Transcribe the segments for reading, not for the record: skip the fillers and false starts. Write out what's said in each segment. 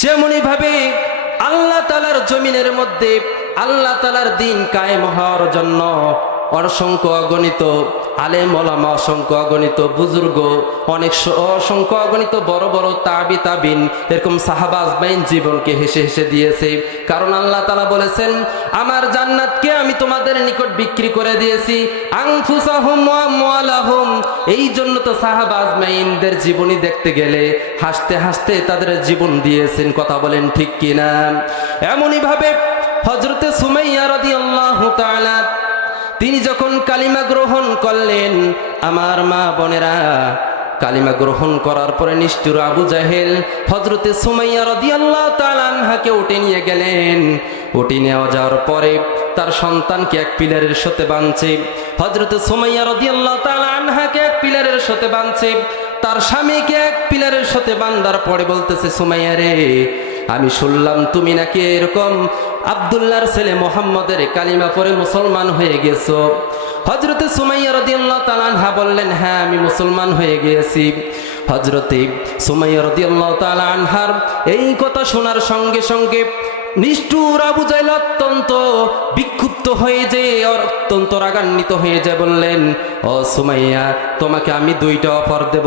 যেমনি ভাবে আল্লাহ তাআলার জমিনের মধ্যে আল্লাহ তাআলার দ্বীন কায়েম হওয়ার জন্য অসংখ্য অগণিত আলেম ওলামা, অসংখ্য অগণিত বুজুর্গ, অসংখ্য অগণিত বড় বড় তাবিন এরকম সাহাবা আজমাইন জীবনকে হেসে হেসে দিয়েছে। কারণ আল্লাহ তাআলা বলেছেন, আমার জান্নাতকে আমি তোমাদের নিকট বিক্রি করে দিয়েছি আনফুসাহুম ওয়া আমওয়ালাহুম। এই জন্য তো সাহাবা আজমাইনদের জীবনী দেখতে গেলে হাসতে হাসতে তাদের জীবন দিয়েছেন। কথা বলেন ঠিক কিনা? এমনই ভাবে হযরতে সুমাইয়া রাদিয়াল্লাহু তাআলা তিনি যখন কালিমা গ্রহণ করলেন, আমার মা বোনেরা, কালিমা গ্রহণ করার পরে নিষ্ঠুর আবু জাহেল হযরতে সুমাইয়া রাদিয়াল্লাহু তাআলা আনহাকে উঠে নিয়ে গেলেন। উঠে নেওয়া যাওয়ার পরে তার সন্তানকে এক পিলারের সাথে বাঁধছে। হযরতে সুমাইয়া রাদিয়াল্লাহু তাআলা আনহাকে এক পিলারের সাথে বাঁধছে, তার স্বামীকে এক পিলারের সাথে বাঁধার পরে বলতেছে, সুমাইয়া রে, আমি শুনলাম তুমি নাকি এরকম আব্দুল্লাহর ছেলে মুহাম্মদের কালিমা পড়ে মুসলমান হয়ে গেছো। হযরতে সুমাইয়া রাদিয়াল্লাহু তাআলা আনহা বললেন, হ্যাঁ আমি মুসলমান হয়ে গিয়েছি। হযরতে সুমাইয়া রাদিয়াল্লাহু তাআলা আনহার এই কথা শোনার সঙ্গে সঙ্গে নিষ্ঠুর আবু জাহেল অত্যন্ত বিক্ষুব্ধ হয়ে যায়, অত্যন্ত রাগান্বিত হয়ে যায়। বললেন, ও সুমাইয়া, তোমাকে আমি দুইটা অফার দেব।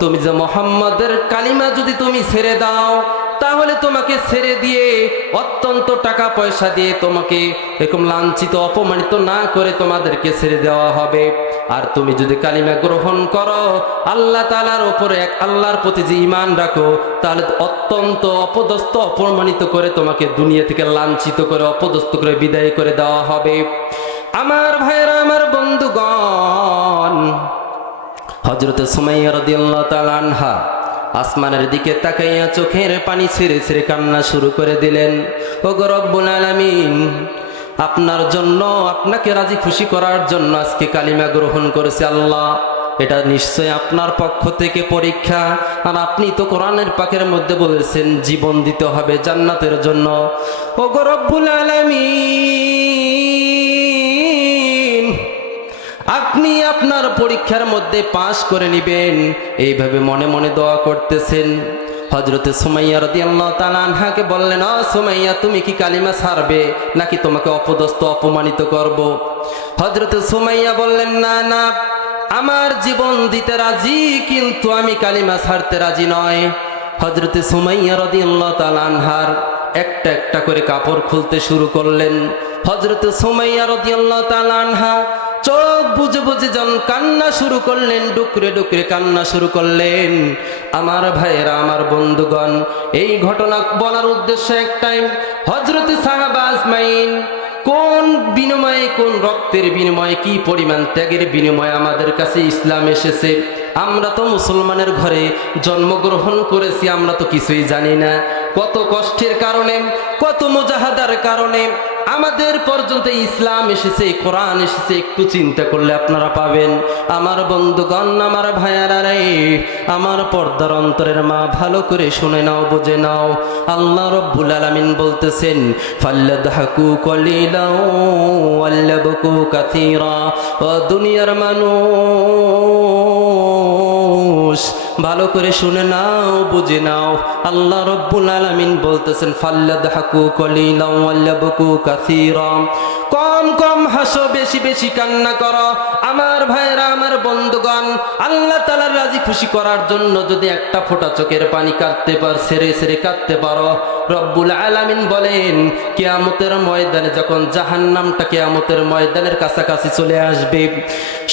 তুমি যে মুহাম্মদের কালিমা যদি তুমি ছেড়ে দাও, তাহলে তোমাকে ছেড়ে দিয়ে অত্যন্ত টাকা পয়সা দিয়ে তোমাকে এরকম লাঞ্ছিত অপমানিত না করে তোমাদেরকে ছেড়ে দেওয়া হবে। আর তুমি যদি কালিমা গ্রহণ করো, আল্লাহ তাআলার উপরে এক আল্লাহর প্রতি যে ঈমান রাখো, তাহলে অত্যন্ত অপদস্থ অপমানিত করে তোমাকে দুনিয়া থেকে লাঞ্ছিত করে অপদস্থ করে বিদায় করে দেওয়া হবে। আমার ভাইয়েরা, আমার বন্ধুগণ, হযরতে সুমাইয়া রাদিয়াল্লাহু তাআলা আনহা আসমানের দিকে তাকাইয়া চোখের পানি ছেড়ে ছেড়ে কান্না শুরু করে দিলেন। ওগো রব্বুল আলামিন, আপনার জন্য, আপনাকে রাজি খুশি করার জন্য আজকে কালিমা গ্রহণ করেছে আল্লাহ। এটা নিশ্চয় আপনার পক্ষ থেকে পরীক্ষা। আর আপনি তো কোরআনের পাকের মধ্যে বলেছেন জীবন দিতে হবে জান্নাতের জন্য। ওগো রব্বুল আলামিন, আপনি আপনার পরীক্ষার মধ্যে পাশ করে নেবেন, এইভাবে মনে মনে দোয়া করতেছেন। হযরতে সুমাইয়া রাদিয়াল্লাহু তাআলা আনহাকে বললেন, ও সুমাইয়া, তুমি কি কালিমা ছাড়বে নাকি তোমাকে অপদস্থ অপমানিত করব? হযরতে সুমাইয়া বললেন, না না, আমার জীবন দিতে রাজি, কিন্তু আমি কালিমা ছাড়তে রাজি নয়। হযরতে সুমাইয়া রাদিয়াল্লাহু তাআলা আনহার একটা একটা করে কাপড় খুলতে শুরু করলেন। হযরতে সুমাইয়া রাদিয়াল্লাহু তাআলা আনহা চোখ বুজে বুজে যখন কান্না শুরু করলেন, ডুকরে ডুকরে কান্না শুরু করলেন। আমার ভাইয়েরা, আমার বন্ধুগণ, এই ঘটনা বলার উদ্দেশ্য একটাই, হযরতে সাহাবা আজমাইন কোন বিনিময়ে, কোন রক্তের বিনিময়ে, কি পরিমাণ ত্যাগের বিনিময়ে আমাদের কাছে ইসলাম এসেছে। আমরা তো মুসলমানের ঘরে জন্মগ্রহণ করেছি, আমরা তো কিছুই জানি না। কত কষ্টের কারণে, কত মুজাহাদার কারণে আমাদের পর্যন্ত ইসলাম এসেছে, কোরআন এসেছে, একটু চিন্তা করলে আপনারা পাবেন। আমার বন্ধুগণ, আমার ভাইয়ারা রে, আমার পর্দার অন্তরের মা, ভালো করে শুনে নাও, বুঝে নাও। আল্লাহ রব্বুল আলামিন বলতেছেন, ফাল্লাদহাকু কলিলাও ওয়াল্লাবকু কাসীরা। ও দুনিয়ার মানুষ, ভালো করে শুনে নাও, বুঝে নাও। আল্লাহ রব্বুল আলামিন বলতেছেন, ফাল্লাদহাকু কলিলাও ওয়াল্লাবকু কাসীরা। কম কম হাসো, বেশি বেশি কান্না করো। আমার ভাইরা, আমার বন্ধুগণ, আল্লাহ তাআলার রাজি খুশি করার জন্য যদি একটা ফোঁটা চোখের পানি কাঁদতে পারো, সেরে সেরে কাঁদতে পারো, রব্বুল আলামিন বলেন, কিয়ামতের ময়দানে যখন জাহান্নামটা কিয়ামতের ময়দানের কাছাকাছি চলে আসবে,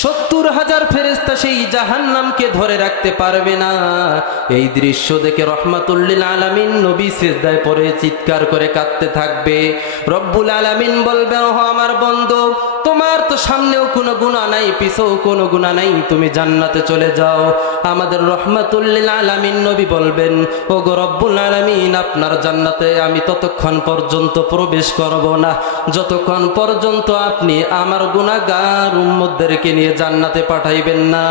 ৭০,০০০ ফেরেশতা সেই জাহান্নামকে ধরে রাখতে পারবে না। এই দৃশ্য দেখে রহমাতুল লিল আলামিন নবী সিজদায় পড়ে চিৎকার করে কাঁদতে থাকবে। রব্বুল আলামিন বলবে, ও আমার বন্ধু, তোমার তো সামনেও কোনো গুনাহ নাই, পিছেও কোনো গুনাহ নাই, তুমি জান্নাতে চলে যাও। আমাদের রহমাতুল লিল আলামিন নবী বলবেন, ও গো রব্বুল আলামিন, আপনার জান্নাতে আমি ততক্ষণ পর্যন্ত প্রবেশ করব না যতক্ষণ পর্যন্ত আপনি আমার গুনাহগার উম্মতদেরকে নিয়ে জান্নাতে পাঠাইবেন না।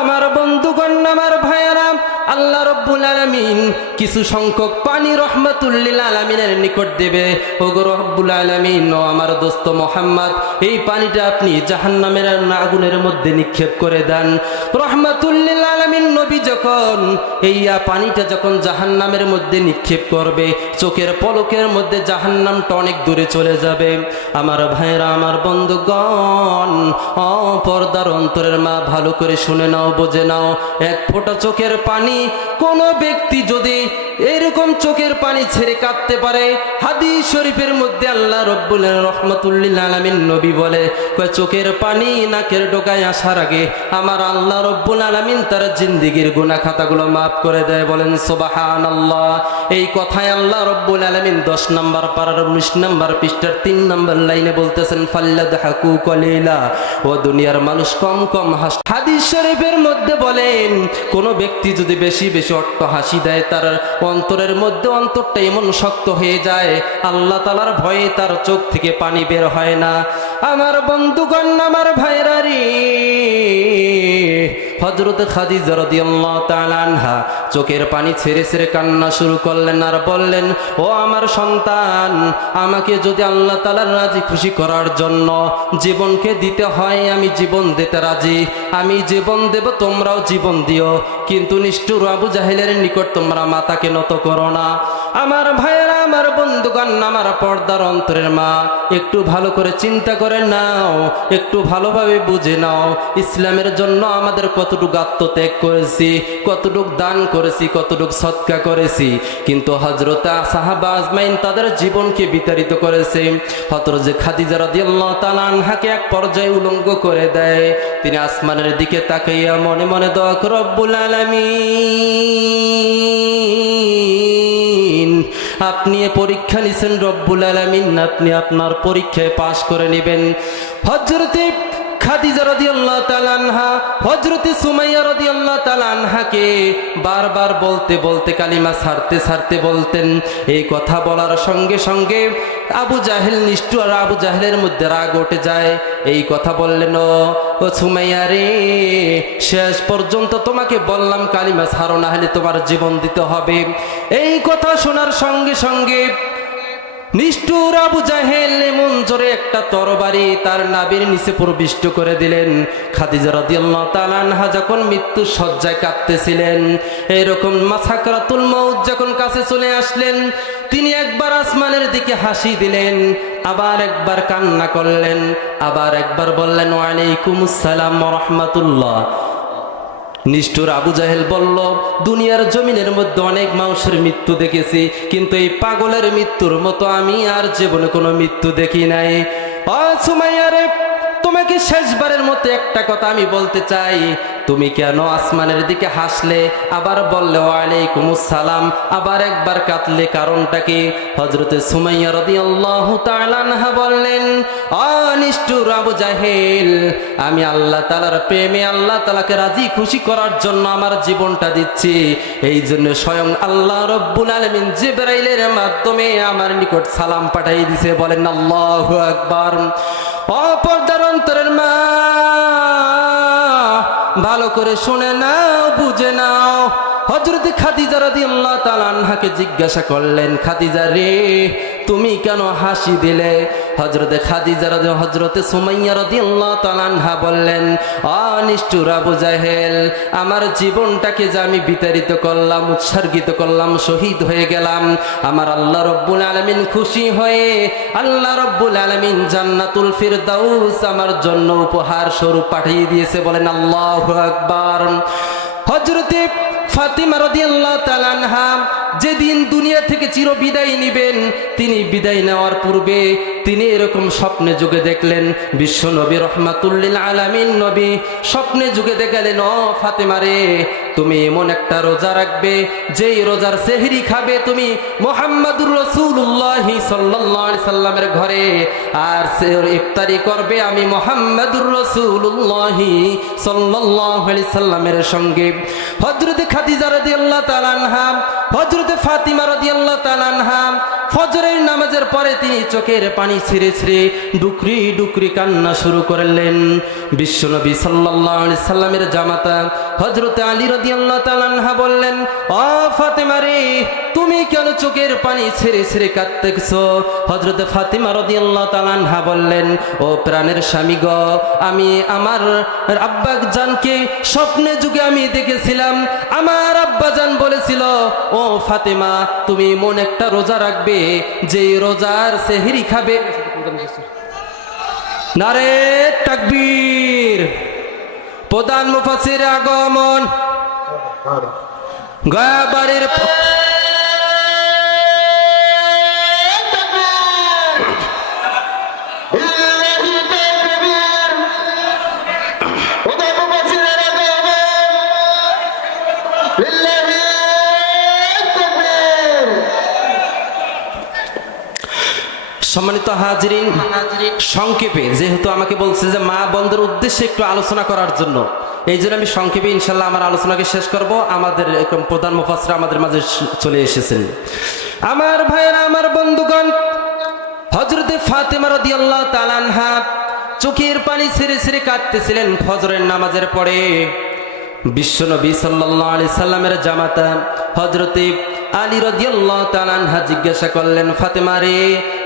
আমার বন্ধুগণ, আমার ভাইয়েরা, আল্লাহ রব্বুল আলামিন কিছু সংখ্যক পানি রহমাতুল লিল আলামিনের নিকট দেবে। ও গো রব্বুল আলামিন, ও আমার দোস্ত মুহাম্মদ, এই পানিটা আপনি জাহান্নামের আগুনের মধ্যে নিক্ষেপ করে দেন। রহমাতুল লিল আলামিন আলামিন নবী যখন এই পানিটা যখন জাহান্নামের মধ্যে নিক্ষেপ করবে, চোখের পলকের মধ্যে জাহান্নামটা অনেক দূরে চলে যাবে। আমার ভাইরা, আমার বন্ধুগণ, পর্দার অন্তরের মা, ভালো করে শুনে নাও, বুঝে নাও। এক ফোঁটা চোখের পানি কোন ব্যক্তি যদি এরকম চোখের পানি ছেড়ে কাঁদতে পারে, হাদিস শরীফের মধ্যে আল্লাহ রব্বুল রহমাতুল্লিল আলামিন নবী বলে, চোখের পানি নাকের ডোকায় আসার আগে আমার আল্লাহ রব্বুল আলামিন তার জিন্দেগীর গুনাহ খাতাগুলো মাফ করে দেয়। বলেন সুবহানাল্লাহ। এই কথায় আল্লাহ রব্বুল আলামিন 10 নম্বর পারার 19 নম্বর পৃষ্ঠার 3 নম্বর লাইনে বলতেছেন, ফাল্লাদহাকু কলিলা, ও দুনিয়ার মানুষ কম কম হাস। হাদিস শরীফের মধ্যে বলেন, কোন ব্যক্তি যদি বেশি বেশি অট্ট হাসি দেয়, তার অন্তরের মধ্যে অন্তরটা এমন শক্ত হয়ে যায়, আল্লাহ তাআলার ভয়ে তার চোখ থেকে পানি বের হয় না। আমার বন্ধুগণ, আমার ভাইরা রে, হযরত খাদিজা রাদিয়াল্লাহু তাআলা আনহা চোখের পানি ছেড়ে ছেড়ে কান্না শুরু করলেন আর বললেন, ও আমার সন্তান, আমাকে যদি আল্লাহ তাআলার রাজি খুশি করার জন্য জীবনকে দিতে হয়, আমি জীবন দিতে রাজি, আমি জীবন দেব, তোমরাও জীবন দিও, কিন্তু নিষ্ঠুর আবু জাহেলের নিকট তোমরা মাথাকে নত করো না। আমার ভাইয়েরা, আমার বন্ধুগণ, আমার পর্দার অন্তরের মা, একটু ভালো করে চিন্তা করে নাও, একটু ভালোভাবে বুঝে নাও, ইসলামের জন্য আমাদের কতটুকু আত্মত্যাগ করেছি, কতটুকু দান করেছি, কতটুকু সদকা করেছি, কিন্তু হযরত সাহাবা আজমাইন তাদের জীবনকে বিতাড়িত করেছে। হযরত খাদিজা রাদিয়াল্লাহু তাআলা আনহাকে এক পর্যায়ে উলঙ্গ করে দেয়। তিনি আসমানের দিকে তাকাইয়া মনে মনে দোয়া করে, রব্বুল আলামিন, আপনি এ পরীক্ষা নিছেন রব্বুল আলামিন, আপনি আপনার পরীক্ষায় পাশ করে নেবেন। হযরতে খাদিজা রাদিয়াল্লাহু তাআলা আনহা হযরতে সুমাইয়া রাদিয়াল্লাহু তাআলা আনহাকে বারবার বলতে বলতে, কালিমা ছাড়তে ছাড়তে বলতেন। এই কথা বলার সঙ্গে সঙ্গে আবু জাহেল, নিষ্ঠুর আবু জাহেলের মধ্যে রাগ উঠে যায়। এই কথা বললেন, ও সুমাইয়া রে, শেষ পর্যন্ত তোমাকে বললাম কালিমা ছাড়ো, না হলে তোমার জীবন দিতে হবে। এই কথা শোনার সঙ্গে সঙ্গে নিষ্ঠুর আবু জাহেল এমন জোরে একটা তরবারি তার নাভির নিচে প্রবিষ্ট করে দিলেন। খাদিজা রাদিয়াল্লাহু তাআলা আনহা যখন মৃত্যু শয্যায় কাঁদতেছিলেন, এরকম সাকরাতুল মাউত যখন কাছে চলে আসলেন, তিনি একবার আসমানের দিকে হাসি দিলেন, আবার একবার কান্না করলেন, আবার একবার বললেন, ওয়া আলাইকুমুস সালাম ওয়া রাহমাতুল্লাহ। নিষ্ঠুর আবু জাহেল বলল, দুনিয়ার জমিনের মধ্যে অনেক মানুষের মৃত্যু দেখেছি, কিন্তু এই পাগলের মৃত্যুর মতো আমি আর জীবনে কোনো মৃত্যু দেখি নাই। ও সুমাইয়া রে, তোমাকে শেষবারের মতো একটা কথা আমি বলতে চাই, তুমি কেন আসমানের দিকে হাসলে, আবার বললে ওয়া আলাইকুমুস সালাম, আবার একবার কাঁদলে, কারণটা কি? হযরতে সুমাইয়া রাদিয়াল্লাহু তাআলা আনহা বললেন, নিষ্ঠুর আবু জাহেল, আমি আল্লাহ তাআলার প্রেমে, আল্লাহ তাআলাকে রাজি খুশি করার জন্য আমার জীবনটা দিচ্ছি। এই জন্য স্বয়ং আল্লাহ রব্বুল আলামিন জিবরাইলের মাধ্যমে আমার নিকট সালাম পাঠিয়ে দিয়েছে। বলেন আল্লাহু আকবার। পর্দার অন্তরের মা, ভালো করে শুনে নাও, বুঝে নাও। হযরত খাদিজা রাদিয়াল্লাহু তাআলা আনহাকে জিজ্ঞাসা করলেন, খাদিজা রে, তুমি কেন হাসি দিলে? হযরতে সুমাইয়া রাদিয়াল্লাহু তাআলা আনহা বললেন, নিষ্ঠুর আবু জাহেল, আমার জীবনটাকে যে আমি বিতাড়িত করলাম, উৎসর্গিত করলাম, শহীদ হয়ে গেলাম, আমার আল্লাহ রব্বুল আলামিন খুশি হয়ে আল্লাহ রব্বুল আলামিন জান্নাতুল ফিরদাউস আমার জন্য উপহার স্বরূপ পাঠিয়ে দিয়েছে। বলেন আল্লাহু আকবার। হযরতে ফাতিমা রাদিয়াল্লাহু তাআলা আনহা যেদিন দুনিয়া থেকে চির বিদায় নেবেন, তিনি বিদায় নেওয়ার পূর্বে তিনি এরকম স্বপ্নে যুগে দেখলেন, বিশ্ব নবী রহমাতুল্লিল আলামিন নবী স্বপ্নে যুগে দেখালেন, ও ফাতেমা রে, তুমি এমন একটা রোজা রাখবে, যেই রোজার সেহরি খাবে তুমি মুহাম্মাদুর রাসূলুল্লাহ সাল্লাল্লাহু আলাইহি সাল্লামের ঘরে, আর ইফতারি করবে আমি মুহাম্মাদুর রাসূলুল্লাহ সাল্লাল্লাহু আলাইহি সাল্লামের সঙ্গে। হযরত খাদিজা রাদিয়াল্লাহু তাআলা আনহা, হযরত ফাতিমা রাদিয়াল্লাহু তাআলা আনহা ফজরের নামাজের পরে তিনি চোখের পানি ছিঁড়ে ছিঁড়ে ডুকরি ডুকরি কান্না শুরু করলেন। বিশ্বনবী সাল্লাল্লাহু আলাইহি সাল্লামের জামাতা হযরতে আলী রাদিয়াল্লাহু তাআলা আনহা বললেন, ও ফাতেমা রে, তুমি কেন চোখের পানি ছেড়ে ছেড়ে কাঁদতেছো? হযরতে ফাতেমা রাদিয়াল্লাহু তাআলা আনহা বললেন, ও প্রাণের স্বামী গো, আমি আমার আব্বাজানকে স্বপ্নে যুগে আমি দেখেছিলাম। আমার আব্বাজান বলেছিল, ও ফাতেমা, তুমি মন একটা রোজা রাখবে, যে রোজার সেহরি খাবে। নারে তাকবীর! প্রধান মুফাসসির আগমন। গয়া বাড়ির সম্মানিত হাজিরিন, সংক্ষেপে যেহেতু আমাকে বলছে যে মা বোনদের উদ্দেশ্যে একটু আলোচনা করার জন্য, এই জন্য আমি সংক্ষেপে ইনশাল্লাহ আমার আলোচনাকে শেষ করব। আমাদের একদম প্রধান মুফাসসির আমাদের মাঝে চলে এসেছেন। আমার ভাইয়েরা, আমার বন্ধুগণ, হযরতে ফাতেমা রাদিয়াল্লাহু তাআলা আনহা চোখের পানি ছেড়ে ছেড়ে কাঁদতেছিলেন ফজরের নামাজের পরে। বিশ্বনবী সাল্লাল্লাহু আলাইহি সাল্লামের জামাতা হযরতে আলী রাদিয়াল্লাহু তাআলা আনহা জিজ্ঞাসা করলেন, ফাতেমা রে,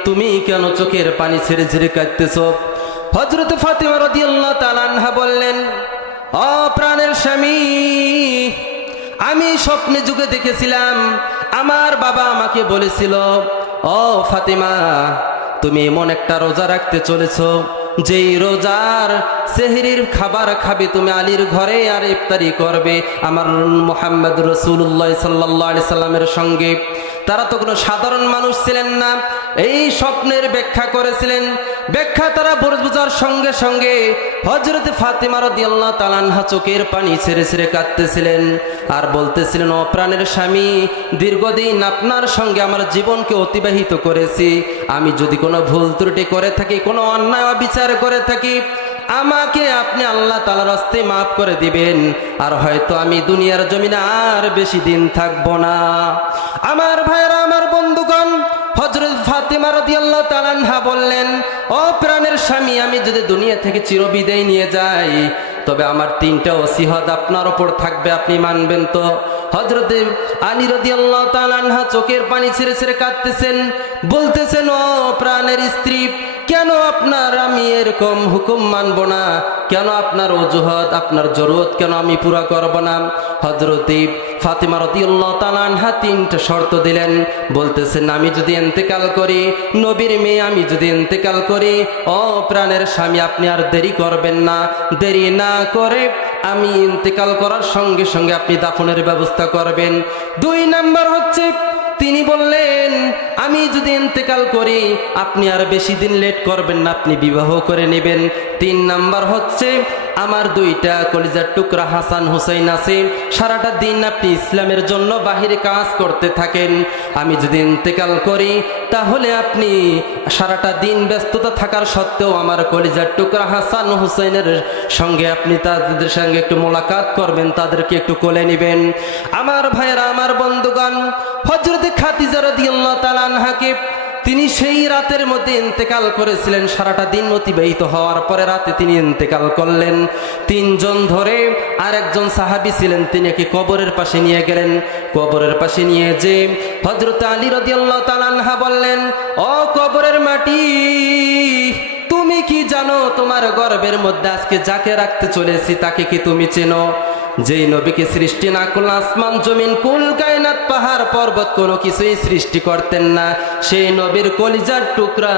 তুমি কেন চোখের পানি ছেড়ে ছেড়ে কাঁদতেছো? হযরতে ফাতেমা রাদিয়াল্লাহু তাআলা আনহা বললেন, ও প্রাণের স্বামী, আমি স্বপ্নে যুগে দেখেছিলাম, আমার বাবা আমাকে বলেছিল, ও ফাতেমা, তুমি এমন একটা রোজা রাখতে চলেছো, যেই রোজার সেহরির খাবার খাবে তুমি আলীর ঘরে, আর ইফতারি করবে আমার মুহাম্মদ রাসূলুল্লাহ সাল্লাল্লাহু আলাইহি সাল্লামের সঙ্গে। তারা তো কোনো সাধারণ মানুষ ছিলেন না, এই স্বপ্নের ব্যাখ্যা করেছিলেন। ব্যাখ্যা তারা বোঝার সঙ্গে সঙ্গে হযরতে ফাতেমা রাদিয়াল্লাহু তাআলা আনহা চোখের পানি ছেড়ে ছেড়ে কাঁদতেছিলেন আর বলতেছিলেন, ও প্রাণের স্বামী, দীর্ঘদিন আপনার সঙ্গে আমার জীবনকে অতিবাহিত করেছি। আমি যদি কোনো ভুল ত্রুটি করে থাকি, কোনো অন্যায় অবিচার করে থাকি, আমাকে আপনি আল্লাহ তাআলার রাস্তায় মাফ করে দিবেন, আর হয়তো আমি দুনিয়ার জমিনে আর বেশি দিন থাকবো না। আমার ভাইরা, আমার বন্ধুগণ, হযরত ফাতেমা রাদিয়াল্লাহু তাআলা আনহা বললেন, ও প্রাণের স্বামী, আমি যদি দুনিয়া থেকে চিরবিদায় নিয়ে যাই, তবে আমার তিনটা ওসিয়ত আপনার উপর থাকবে, আপনি মানবেন তো? হযরতে আলী রাদিয়াল্লাহু তাআলা আনহা চোখের পানি ছেড়ে ছেড়ে কাঁদতেছেন, বলতেছেন, ও প্রাণের স্ত্রী, কেন আপনার আমি এরকম হুকুম মানব না? কেন আপনার অজুহাত, আপনার জরুরত কেন আমি পুরা করব না? হযরতে ফাতেমা রাদিয়াল্লাহু তাআলা আনহা তিনটা শর্ত দিলেন। বলতেছেন, আমি যদি ইন্তেকাল করি, নবীর মেয়ে, আমি যদি ইন্তেকাল করি, ও প্রাণের স্বামী, আপনি আর দেরি করবেন না। দেরি না করে আমি ইন্তেকাল করার সঙ্গে সঙ্গে আপনি দাফনের ব্যবস্থা করবেন। 2 নাম্বার হচ্ছে, তিনি বললেন, আমি যদি ইন্তেকাল করি, আপনি আর বেশি দিন লেট করবেন না, আপনি বিবাহ করে নেবেন। 3 নাম্বার হচ্ছে, আমার 2টা কলিজার টুকরা হাসান হুসাইন আছে, সারাটা দিন আপনি ইসলামের জন্য বাহিরে কাজ করতে থাকেন। আমি যদি ইন্তেকাল করি, তাহলে আপনি সারাটা দিন ব্যস্ততা থাকার সত্ত্বেও আমার কলিজার টুকরা হাসান হুসাইনের সঙ্গে আপনি তাদের সঙ্গে একটু মোলাকাত করবেন, তাদেরকে একটু কোলে নেবেন। আমার ভাইয়েরা, আমার বন্ধুগণ, হযরতে খাদিজা রাদিয়াল্লাহু তাআলা আনহাকে তিনি সেই রাতের মধ্যে ইন্তেকাল করেছিলেন। সারাটা দিন অতিবাহিত হওয়ার পরে রাতে তিনি ইন্তেকাল করলেন। 3 জন ধরে আরেকজন সাহাবী ছিলেন, তিনি একে কবরের পাশে নিয়ে গেলেন। কবরের পাশে নিয়ে যে হযরত আলী রাদিয়াল্লাহু তাআলা আনহা বললেন, ও কবরের মাটি, তুমি কি জানো তোমার গর্ভের মধ্যে আজকে যাকে রাখতে চলেছি তাকে কি তুমি চেনো? যেই নবীকে সৃষ্টি না করলে আসমান জমিন কুল কায়নাত পাহাড় পর্বত কোনো কিছুই সৃষ্টি করতেন না, সেই নবীর কলিজার টুকরা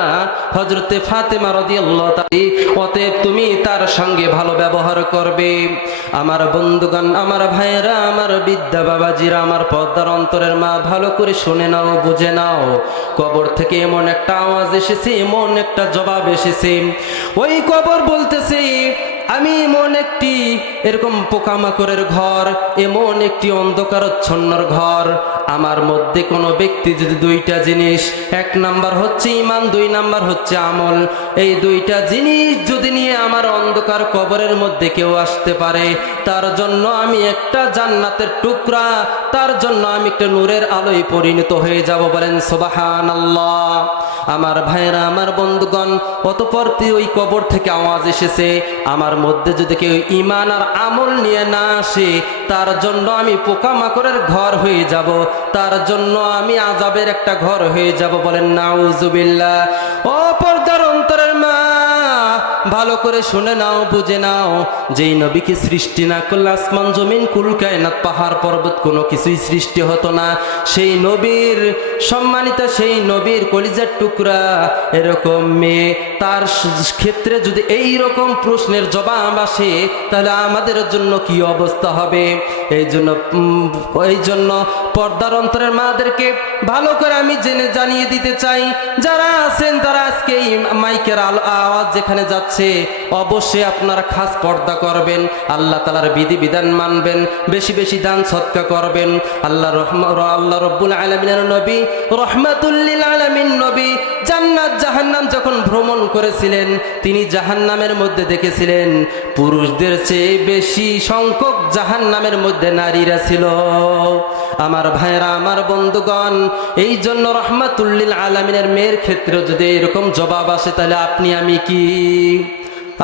হযরতে ফাতেমা রাদিয়াল্লাহু তাআলা, অতএব তুমি তার সঙ্গে ভালো ব্যবহার করবে। আমার বন্ধুগণ, আমার ভাইয়েরা, আমার বিদ্যা বাবাজিরা, আমার পর্দার অন্তরের মা, ভালো করে শুনে নাও, বুঝে নাও। কবর থেকে এমন একটা আওয়াজ এসেছে, এমন একটা জবাব এসেছে। ওই কবর বলতেছে, আমি এমন একটি এরকম পোকামাকড়ের ঘর, এমন একটি অন্ধকারচ্ছন্নর ঘর, আমার মধ্যে কোনো ব্যক্তি যদি 2টা জিনিস, 1 নাম্বার হচ্ছে ঈমান, 2 নাম্বার হচ্ছে আমল, এই 2টা জিনিস যদি নিয়ে আমার অন্ধকার কবরের মধ্যে কেউ আসতে পারে, তার জন্য আমি একটা জান্নাতের টুকরা, তার জন্য আমি একটা নূরের আলোয় পরিণত হয়ে যাব। বলেন সুবহানাল্লাহ। আমার ভাইরা, আমার বন্ধুগণ, অতঃপর ওই কবর থেকে আওয়াজ এসেছে, আমার মধ্যে যদি কেউ ঈমান আর আমল নিয়ে না আসে, তার জন্য আমি পোকামাকড়ের ঘর হয়ে যাব, তার জন্য আমি আযাবের একটা ঘর হয়ে যাব। বলেন নাউজুবিল্লাহ। ও পর্দার অন্তরের মা, ভালো করে শুনে নাও, বুঝে নাও, যেই নবীকে সৃষ্টি না করলে আসমান জমিন কুল কায়নাত পাহাড় পর্বত কোনো কিছুই সৃষ্টি হতো না। সেই নবীর সম্মানিত, সেই নবীর কলিজার টুকরা এরকম মেয়ে, তার ক্ষেত্রে যদি এই রকম প্রশ্নের জবাব আসে, তাহলে আমাদের জন্য কি অবস্থা হবে? এই জন্য পর্দার অন্তরের মাদেরকে ভালো করে আমি জানিয়ে দিতে চাই, যারা আছেন তারা আজকে এই মাইকের আওয়াজ যেখানে যাচ্ছে, অবশ্যই আপনারা খাস পর্দা করবেন, আল্লাহ তাআলার বিধিবিধান মানবেন, বেশি বেশি দান সদকা করবেন। আল্লাহ রব্বুল আলামিনের নবী, রহমাতুল লিল আলামিন নবী জান্নাত জাহান্নাম যখন ভ্রমণ করেছিলেন, তিনি জাহান্নামের মধ্যে দেখেছিলেন পুরুষদের চেয়ে বেশি সংখ্যক জাহান্নামের মধ্যে নারীরা ছিল। আমার ভাইরা, আমার বন্ধুগণ, এই জন্য রহমাতুল লিল আলামিনের মেয়ের ক্ষেত্রে যদি এরকম জবাব আসে, তাহলে আপনি আমি কি?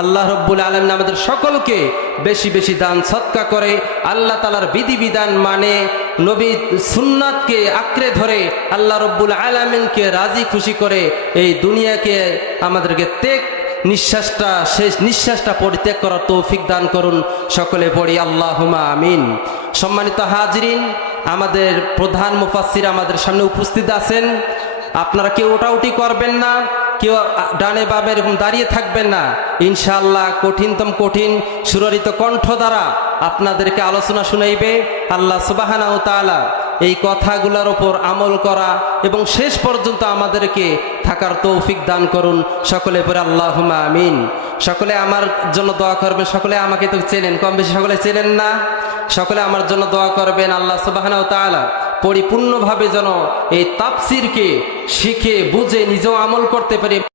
আল্লাহ রব্বুল আলামিন আমাদের সকলকে বেশি বেশি দান সদকা করে, আল্লাহ তাআলার বিধিবিধান মানে, নবী সুন্নাতকে আঁকড়ে ধরে আল্লাহ রব্বুল আলামিনকে রাজি খুশি করে এই দুনিয়াকে আমাদেরকে শেষ নিঃশ্বাসটা পরিত্যাগ করার তৌফিক দান করুন। সকলে পড়ি আল্লাহুম্মা আমিন। সম্মানিত হাজিরিন, আমাদের প্রধান মুফাসসির আমাদের সামনে উপস্থিত আছেন। আপনারা কেউ ওটাউটি করবেন না, কেউ ডানে বামে এরকম দাঁড়িয়ে থাকবেন না। ইনশাআল্লাহ কঠিনতম কঠিন সুররিত কণ্ঠ দ্বারা আপনাদেরকে আলোচনা শুনাইবে। আল্লাহ সুবহানাহু ওয়া তাআলা এই কথাগুলোর ওপর আমল করা এবং শেষ পর্যন্ত আমাদেরকে থাকার তৌফিক দান করুন। সকলে পড়ে আল্লাহুম্মা আমিন। সকলে আমার জন্য দোয়া করবেন। সকলে আমাকে তো চেনেন, কম বেশি সকলে চেনেন না? সকলে আমার জন্য দোয়া করবেন, আল্লাহ সুবহানাহু ওয়া তাআলা পরিপূর্ণভাবে যেন এই তাফসীরকে শিখে বুঝে নিজেও আমল করতে পারি।